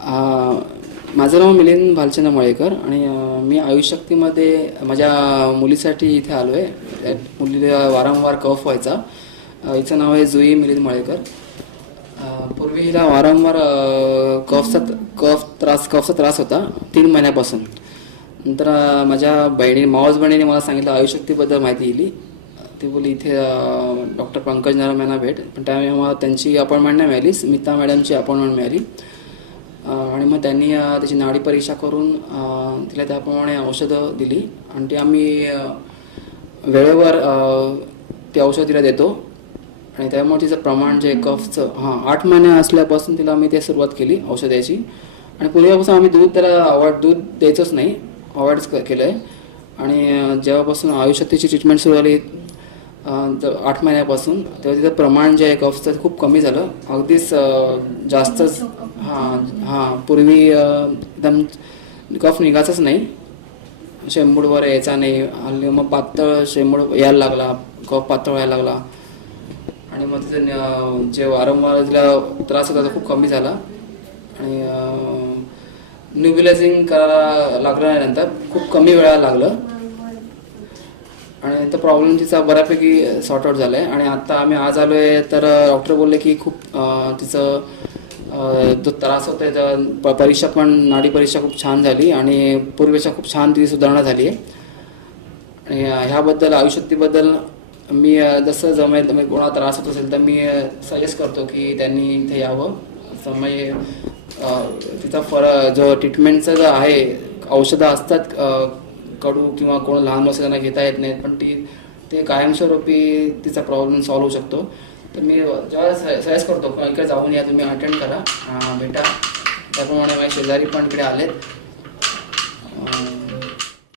माझं नाव मिलिंद भालचंद्र मळेकर आणि मी आयुष्शक्तीमध्ये माझ्या मुलीसाठी इथे आलो आहे. मुलीला वारंवार कफ व्हायचा. हिचं नाव आहे जुई मिलिंद मळेकर. पूर्वी हिला वारंवार कफचा त्रास होता 3 महिन्यापासून. नंतर माझ्या मावस बहिणीने मला सांगितलं आयुष्शक्तीबद्दल माहिती दिली. ती बोली इथे डॉक्टर पंकज नरम यांना भेट. पण त्यावेळी मला त्यांची अपॉइंटमेंट नाही मिळाली, स्मिता मॅडमची अपॉइंटमेंट मिळाली. आणि मग त्यांनी त्याची नाडी परीक्षा करून तिला त्याप्रमाणे औषधं दिली आणि ती आम्ही वेळेवर ती औषध तिला देतो. आणि त्यामुळे तिचं प्रमाण जे कफचं 8 महिने असल्यापासून तिला आम्ही ते सुरुवात केली औषध द्यायची. आणि पूर्वीपासून आम्ही दूध द्यायचंच नाही, अवॉइडच केलं आहे. आणि जेव्हापासून आयुष्शक्तीची ट्रीटमेंट सुरू झाली 8 महिन्यापासून, तेव्हा तिचं प्रमाण जे आहे कफचं खूप कमी झालं. अगदीच जास्तच पूर्वी एकदम कफ निघायचाच नाही, शेंबूडवर यायचा नाही. हल्ली मग पातळ शेंबूड यायला लागला, कफ पातळ व्हायला लागला. आणि मग तिचं जे वारंवार तिला त्रास होता तो खूप कमी झाला. आणि न्यूबिलायझिंग करायला लागल्यानंतर खूप कमी वेळा लागलं आणि नंतर प्रॉब्लेम तिचा बऱ्यापैकी सॉर्ट आउट झाला आहे. आणि आता आम्ही आज आलो आहे तर डॉक्टर बोलले की खूप तिचं जो त्रास होता आहे परीक्षा पण नाडी परीक्षा खूप छान झाली आणि पूर्वीच्या खूप छान तिची सुधारणा झाली आहे. आणि ह्याबद्दल आयुष्शक्तीबद्दल मी जसं जमेल तर कोणाला त्रास होत असेल तर मी सजेस्ट करतो की त्यांनी इथे यावं. समय तिचा जो ट्रीटमेंटचं जो आहे, औषधं असतात कडू किंवा कोण लहान मुलं त्यांना घेता येत नाहीत, पण ते कायमस्वरूपी तिचा प्रॉब्लेम सॉल्व्ह होऊ शकतो. तर मी जेव्हा सजेस्ट करतो इकडे जाऊन या, तुम्ही अटेंड करा, भेटा. त्याप्रमाणे माझे शेजारी पण इकडे आलेत.